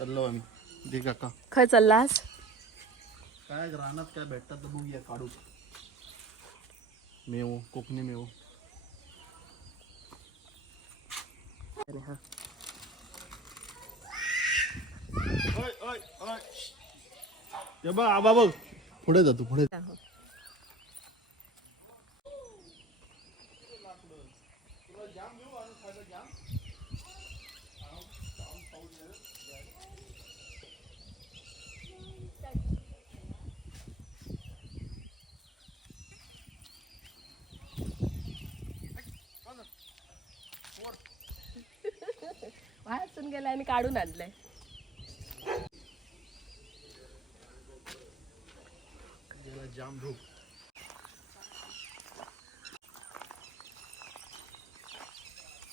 चाललो आम्ही. दे काका. खय चाललास काय रानात काय भेटतात तर बघूया काढू मेव कोकणी मेव. अरे हा. ओय ओय ओय. बघ आबा बघ. पुढे जातो पुढे वाचून गेलाय आणि काढून आणलंय.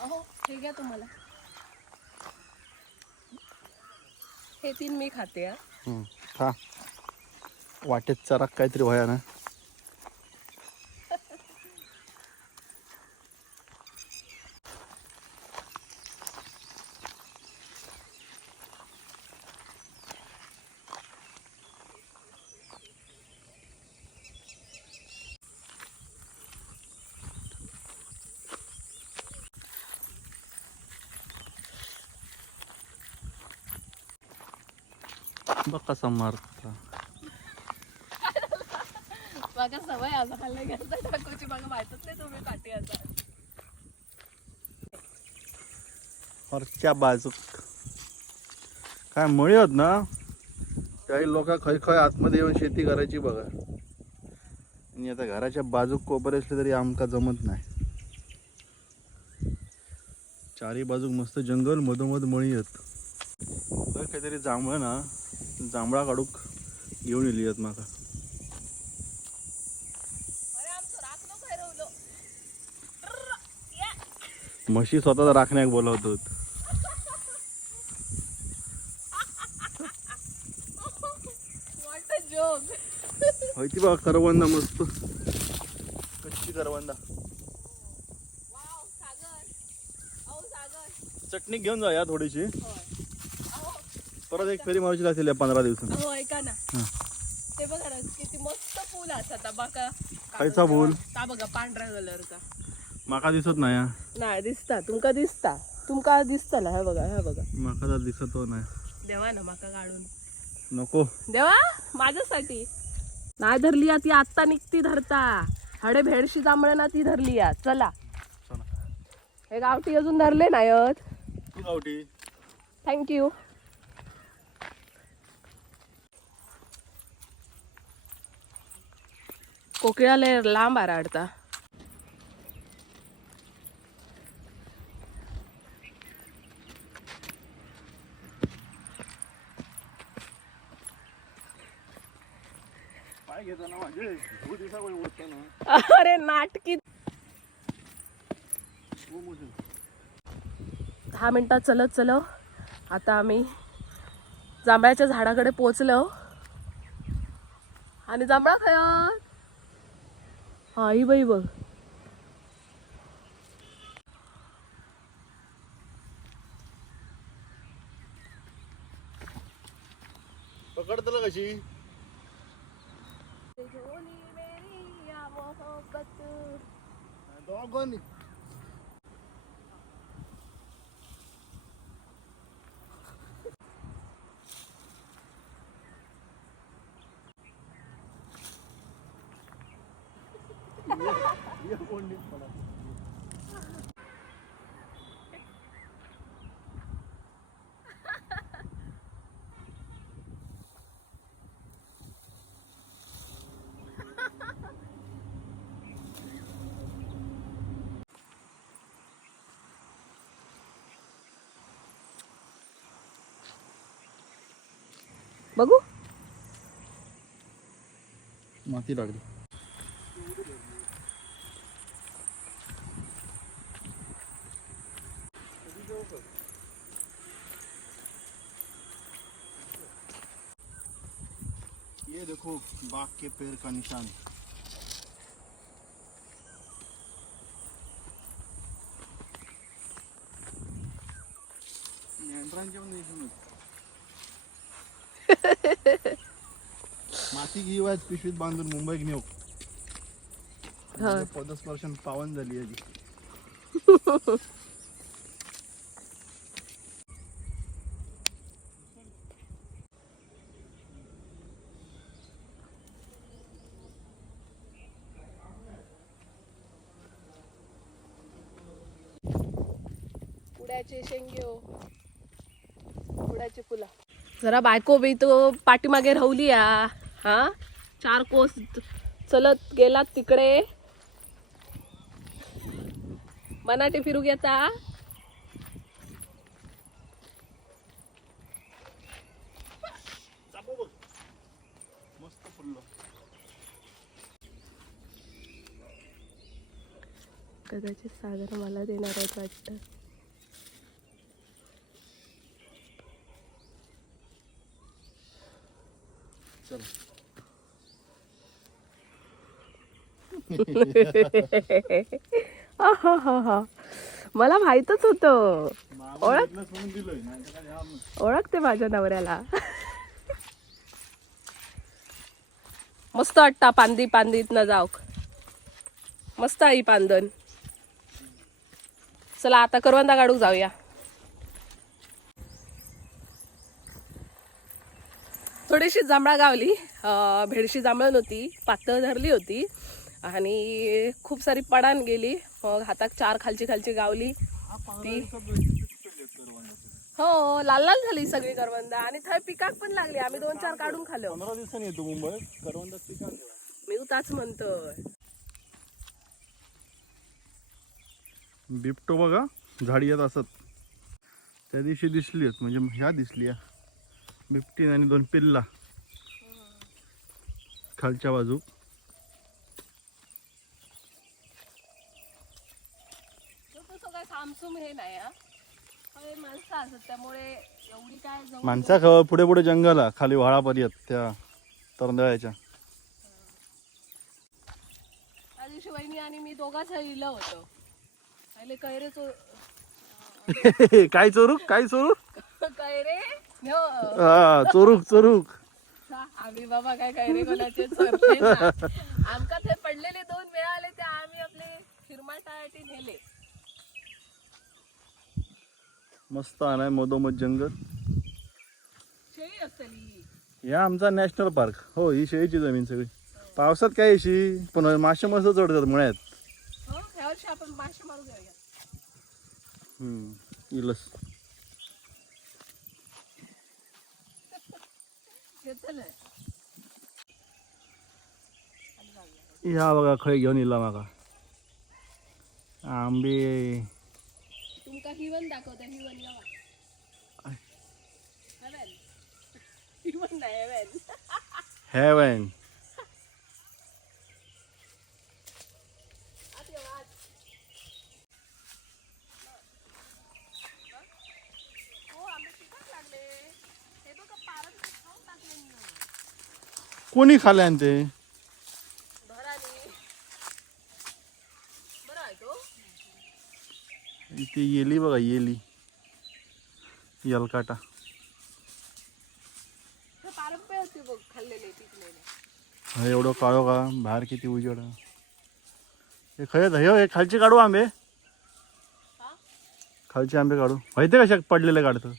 अहो हे घ्या तुम्हाला. हे तीन मी खाते हा. वाटेत चराक काहीतरी व्हाया ना बघ कसा मारता? बघा सवय असं खाल्लं घ्यायचं टाकूची बघा माहितच नाही तुम्ही काठी असं. वरच्या बाजूक. काय मळी होत ना? काही लोक खय खय आतमध्ये येऊन शेती करायची बघा. आणि आता घराच्या बाजूक कोपर असले तरी आमका जमत नाही. चारी बाजूक मस्त जंगल मधोमध मळी खंय काहीतरी जांभळं ना? जांभळा काढूक घेऊन येली आहेत हरवलं म्हशी स्वतःचा राखण्याक बोलावतो वॉट अ जोक होय ती बघा करवंदा मस्त. कच्ची करवंदा. चटणी घेऊन जा या थोडीशी परत एक फेरी मारूची लागतील या पंधरा दिवसांनी अहो ऐका ना. हं. ते बघा ना किती मस्त फुल असतात बघा खायचा फूल? ता बघा पांढऱ्या कलरचा. माका दिसत नाही हा. नाही दिसता. तुमका दिसता. तुमका दिसता ना हे बघा हे बघा. माका तर दिसत हो नाही. देवा ना माका काढून. नको. देवा माझ्यासाठी. नाही धरली या ती आत्ता निघती धरता. हडे भेडशी जांभळे ना ती धरली या. चला. चला. हे गावठी अजून धरले नाहीत. तू गावठी. थँक्यू कोकिळाला लांब आराडता अरे नाटकी. दहा मिनिटात चलत चलो. आता आम्ही जांभळ्याच्या झाडाकडे पोचलो. आणि जांभळा खाय? हा ही बाई बघ. पकडतलं कशी? दोघांनी ये कोण नीट पडा. बघू. माती लागली. ये देखो बाघ के पैर का निशान आहेत. माती घेऊ पिशवीत बांधून मुंबईत नेऊ हा. पदस्पर्शन पावन झाली आधी उड्याचे शेंगे हो. उड्याचे फुलं. जरा बायको बी तो पाठीमागे राहुली या हा? चार कोस चलत गेलात तिकडे. मनाटे फिरू घेता. कदाचित सागर मला देणार आहेत वाटतं. मला माहीतच होतं. ओळख ओळखते माझ्या नवऱ्याला. मस्त वाटता पांदी पांदीत न जाऊ मस्त आई पांदन चला आता करवंदा काढू जाऊया. थोडीशी जांभळा गावली. अं, भेडशी जांभळ नव्हती पातळ धरली होती. आणि खूप सारी पडान गेली. मग हाताक चार खालची खालची गावली. हा ती-. हो लाल लाल झाली सगळी करवंदा. आणि थंय पिकाक पण लागली. आम्ही दोन चार काढून खाल्लो. पंधरा दिवसांनी येतो मुंबईत. करवंदात पिकाल तेव्हा. मी ताच म्हणतोय. बिबटो बघा झाडी येत असत. त्या दिवशी दिसली आहेत. म्हणजे ह्या दिसली बिबटीन आणि दोन पिल्ला. खालच्या बाजू तो तसं काय सामसूम हे नाही हा माणसं असत त्यामुळे एवढी काय जाऊन माणसा खव पुढे पुढे जंगल खाली व्हाळापर्यंत त्या तरंदळ्याच्या त्या दिवशी वहिनी आणि मी दोघाच इलं होतो. पहिले कैरे चो काय चोरूक? काय चोरूक? कैरे. हा चोरूक चोरूक. आम्ही बाबा काय कैरे कोणाचे चोरले ना. आमका ते पडलेले दोन मिळाले ते आम्ही आपले हिरमाटासाठी नेले. मस्त आलाय मधोमध जंगल. या आमचा नॅशनल पार्क. हो ही शेळीची जमीन सगळी. पावसात काय येशी पण मासे मस्त चढतात मुळ्यात. हो ह्या इलस. घेतलंय या बघा खय घेऊन इला माका आंबे. तुमका हिवन दाखवते हिवन यावा. हेवन हिवन नाही हेवन हेवन आत येवा आत हो आंबे पिकत लागले हे बघा पारण खाऊन टाकले मी कोणी खाल्यान ते घराने बरं आहे तो इथे येली बघा येली. यलकाटा. हे एवढं काळो का? बाहेर किती उजेड. हे खय हे हे खालचे काढू आंबे. खालचे आंबे काढू. माहिती कशा पडलेले काढतं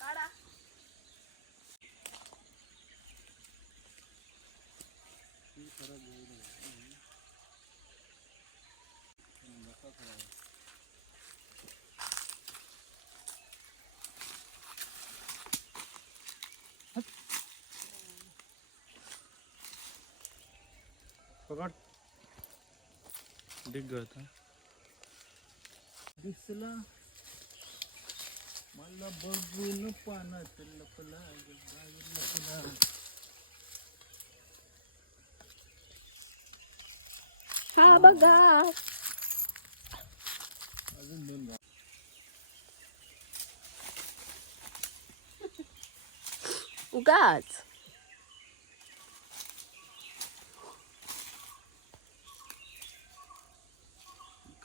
काढा पकड. डिग गळता. दिसला. मला बघून पानात लपला लपला हा बघा. अजून दोन. उगाच.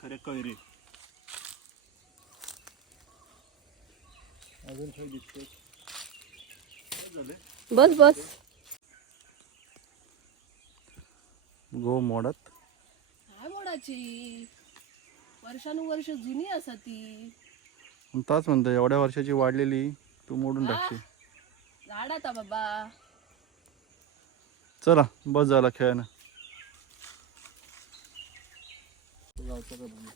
खरे कैरे. अजून काही दिसते बस बस. गो मोडत. काय मोडाची वर्षानुवर्ष जुनी असा ती. ताच म्हणतो एवढ्या वर्षाची वाढलेली तू मोडून टाकशील. झाड आता बाबा. चला बस झाला खेळायला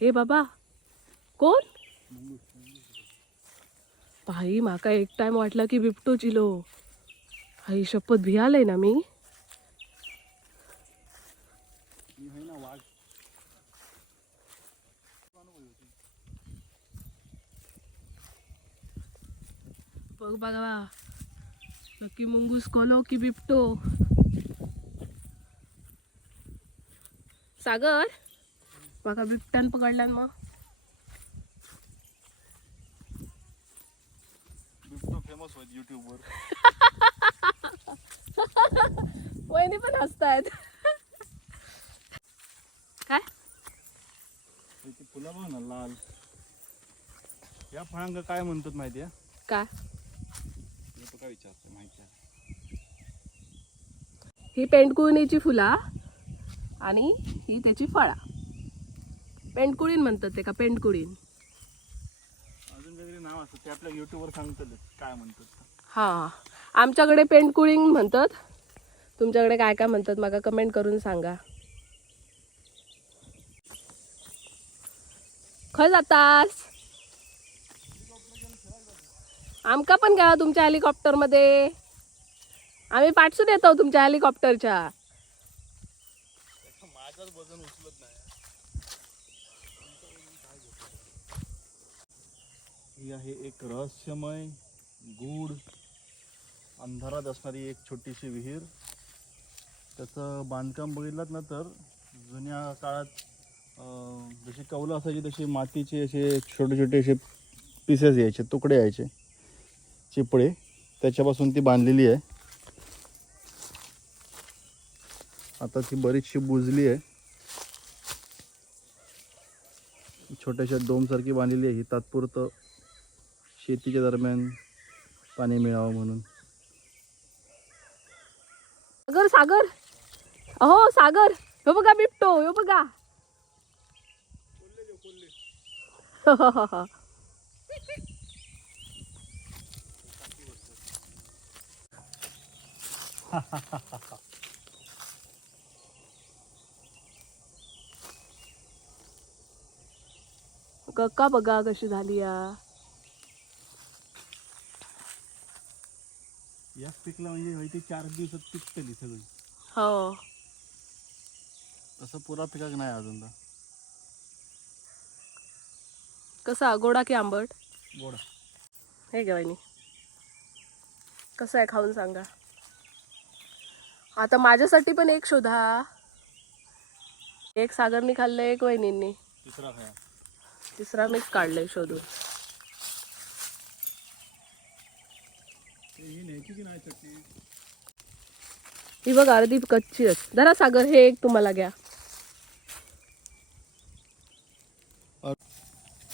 हे बाबा कोण? भाई माका एक टाइम वाटला की बिबटो चिलो आई शपथ भियालय ना मी बघ बघा नक्की मुंगूस कोलो की बिबटो. सागर? बघा बिबट्यान पकडल्यान मग. बिबटो फेमस होत युट्यूबवर वहिनी पण हसतायत. काय? फुलं बघ ना लाल. या फळांका काय म्हणतात माहिती आहे काय? काय विचारतो माहिती ही पेंडकुळणीची फुला आणि ही त्याची फळा. पेंडकुळीन म्हणतात ते का पेंडकुळीन? अजून वेगळे नाव असतं ते आपल्या युट्यूबवर सांगतात काय म्हणतात. हा. आमच्याकडे पेंडकुळीन म्हणतात. तुमच्याकडे काय काय म्हणतात मला कमेंट करून सांगा. खय जातास? आमका पण घ्या तुमच्या हेलिकॉप्टरमध्ये. आम्ही पाठसून येतो तुमच्या हेलिकॉप्टरच्या. ही आहे एक रहस्यमय गूढ अंधारात असणारी एक छोटीशी विहीर. त्याचं बांधकाम बघितलं ना तर जुन्या काळात जशी कौलं असायची तशी मातीचे असे छोटे छोटे असे पीसेस यायचे तुकडे यायचे. चिपळे. त्याच्यापासून ती बांधलेली आहे. आता ती बरीचशी बुजली आहे. छोट्याशा डोमसारखी बांधलेली आहे. ही तात्पुरतं शेतीच्या दरम्यान पाणी मिळावं म्हणून. सागर सागर. अहो सागर. हो बघा बिबटो हो बघा. कक्का बघा कशी झाली या. या पिकला म्हणजे माहिती चार दिवसात पिकतली सगळी. हो. तसं पुरा पिकाक नाही अजून तर. कसा गोडा की आंबट? गोड. हे वहिनी. कसं आहे खाऊन सांगा. आता माझ्यासाठी पण एक शोधा. एक सागरनी खाल्लं एक वहिनींनी. तिसरा मीच काढलंय शोधून. ही बघ अर्धी कच्ची आहे. जरा सागर हे एक तुम्हाला घ्या.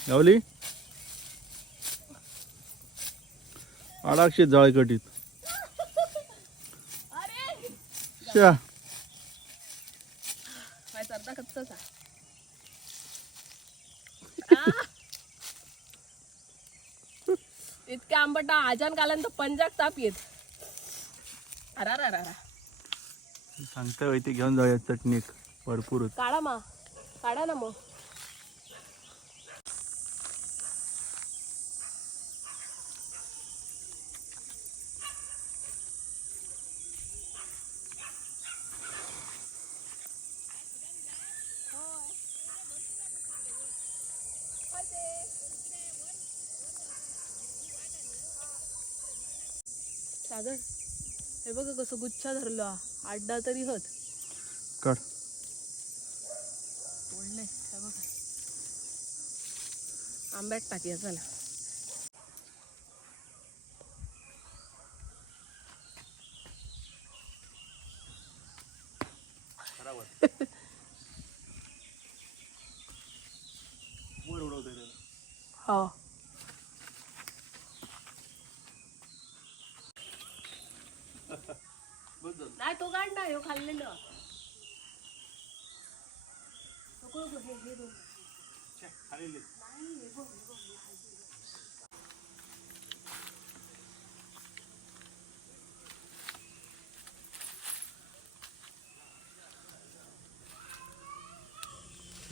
गावली आडाक्षी जाळकटीत शा अर्धा कच्चाच आहे. इतक्या आंबटा आजान कालन तर पंजाब ताप येत. अरा रा रा सांगता ते घेऊन जाऊया चटणी एक भरपूर होत. काढा मा. काढा ना मग. सागर हे बघ कसं गुच्छा धरलो. आड्डा तरी होत काढ. तोडलंय बघा. आंब्यात टाकूया चला. नाही तो गाड नाही हो खाल्लेले.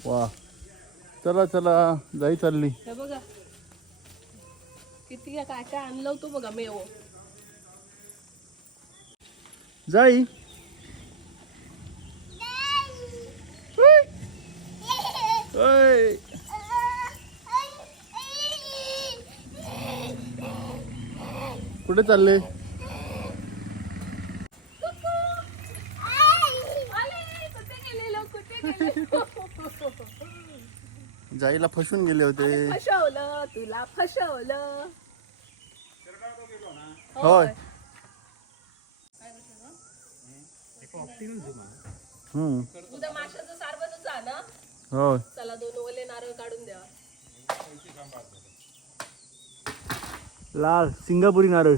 वा. चला चला जाई चालली. हे बघा. किती काय काय आणलं होतं बघा मेव. जाई. कुठे चालले? जाईला फसून गेले होते. फसवलं तुला फसवलं. होय. हम्म. उद्या माशाचं चला दोन ओले नारळ काढून द्या. लाल सिंगापुरी नारळ.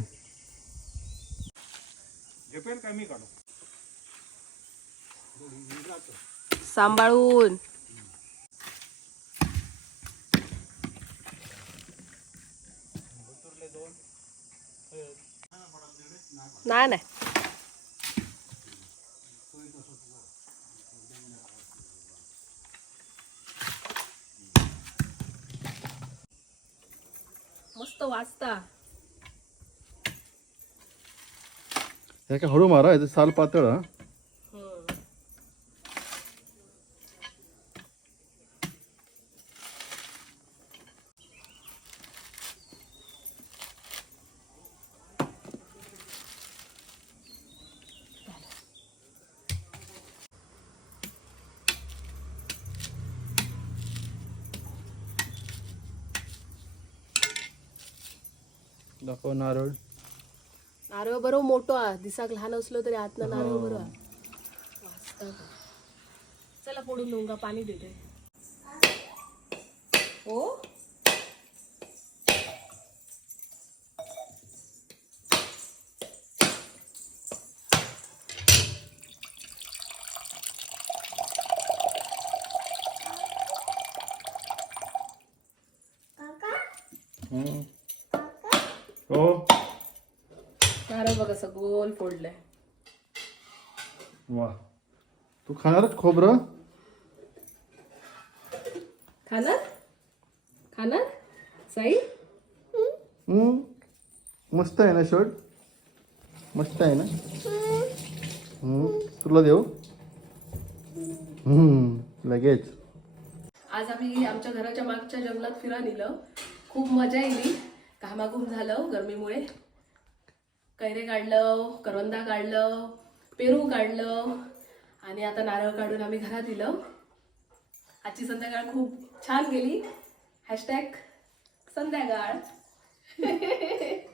सांभाळून. नाही नाही. मस्त वाचता हे काय हळू मारा याचं साल पातळ हा दाखव नारळ नारळ बरोबर मोठो हा दिसाक लहान असलो तरी आतनं नारळ बरोबर हा. वाचता का. चला पडून डोंगा पाणी देते हो हम्म. हो नारळ बघा असं गोल फोडलंय. वा. तू खाणारच खोबरं? खाणार? खाणार? साई? हम्म. मस्त आहे ना शर्ट मस्त आहे ना? हम्म. तुला देऊ? हम्म. लगेच. आज आम्ही आमच्या घराच्या मागच्या जंगलात फिरा नेलं. खूप मजा येईल घामाघूम झालं गरमीमुळे. कैरे काढलं करवंदा काढलं पेरू काढलं आणि आता नारळ काढून आम्ही घरात दिलं. आजची संध्याकाळ खूप छान गेली. हॅशटॅग संध्याकाळ.